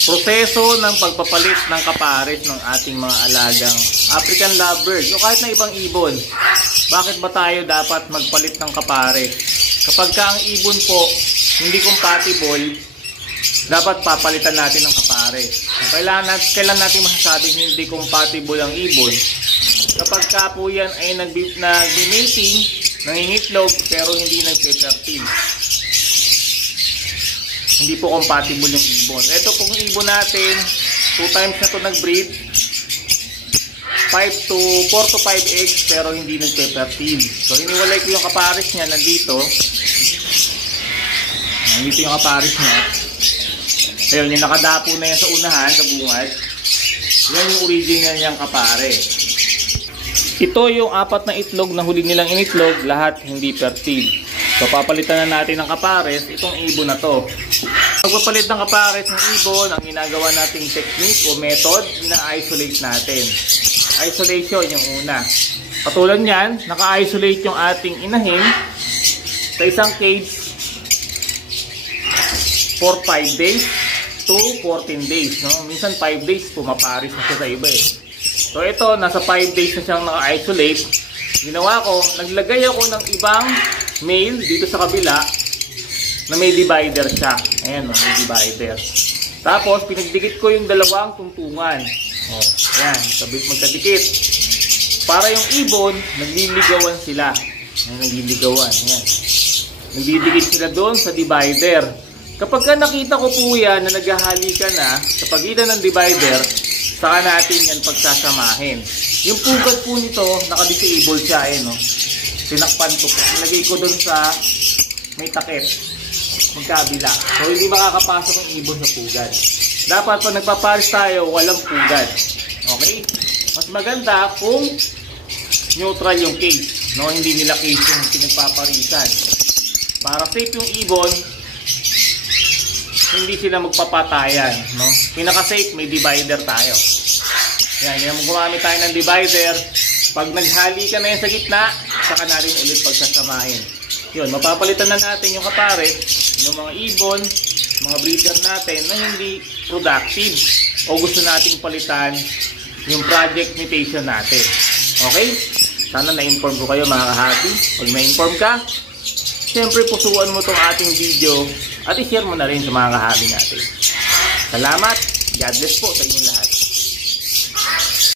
Proseso ng pagpapalit ng kapares ng ating mga alagang African lovebirds o kahit na ibang ibon. Bakit ba tayo dapat magpalit ng kapares? Kapag ka ang ibon po hindi compatible, dapat papalitan natin ng kapares. Kailan natin masasabing hindi compatible ang ibon? Kapag ka po yan ay nag-mating, nangingitlog pero hindi nagpe-fertile. Hindi po compatible yung ibon. Ito pong ibon natin, 2 times na to nag-breed. 4 to 5 eggs pero hindi nagpe-fertile. So hiniwalay ko yung kapares niya nandito. Nandito yung kapares niya. Ayun, yung nakadapo na yan sa unahan, sa bungad. Yan yung original niyang kapare. Ito yung 4 na itlog na huli nilang initlog, lahat hindi fertile. So papalitan na natin ng kapares itong ibon na to. Pagpapalit ng kapares ng ibon, ang ginagawa nating technique o method, ina-isolate natin. Isolation yung una. Katulad niyan, naka-isolate yung ating inahin sa isang cage for 5 days to 14 days. No? Minsan 5 days, pumaparis na siya sa iba eh. So ito, nasa 5 days na siyang naka-isolate. Ginawa ko, naglagay ako ng ibang male dito sa kabila na may divider siya. Ayan o, may divider. Tapos, pinagdikit ko yung dalawang tungtungan. O, ayan, magkadikit. Para yung ibon, nagliligawan sila. Ayan, nagliligawan. Ayan. Nagdidikit sila doon sa divider. Kapag ka nakita ko po yan na naghahalikan na sa pagitan ng divider, saka natin yan pagsasamahin. Yung pugad po nito, naka-disable siya. Ayan o. Tinakpan ko po. Nilagay ko doon sa may takip. Magkabila. So, hindi makakapasok ang ibon sa pugad. Dapat pag nagpaparis tayo, walang pugad. Okay? Mas maganda kung neutral yung cage. No? Hindi nila cage yung pinagpaparisan. Para safe yung ibon, hindi sila magpapatayan. No? Pinaka-safe, may divider tayo. Yan, gumamit tayo ng divider. Pag naghali ka na yan sa gitna, saka natin ulit pagsasamahin. Yun, mapapalitan na natin yung kapares ng mga ibon, mga breeder natin na hindi productive o gusto nating palitan yung project mutation natin. Okay? Sana na-inform ko kayo mga kahati. Pag na-inform ka, siyempre pusuan mo tong ating video at i-share mo na rin sa mga kahati natin. Salamat. God bless po sa inyong lahat.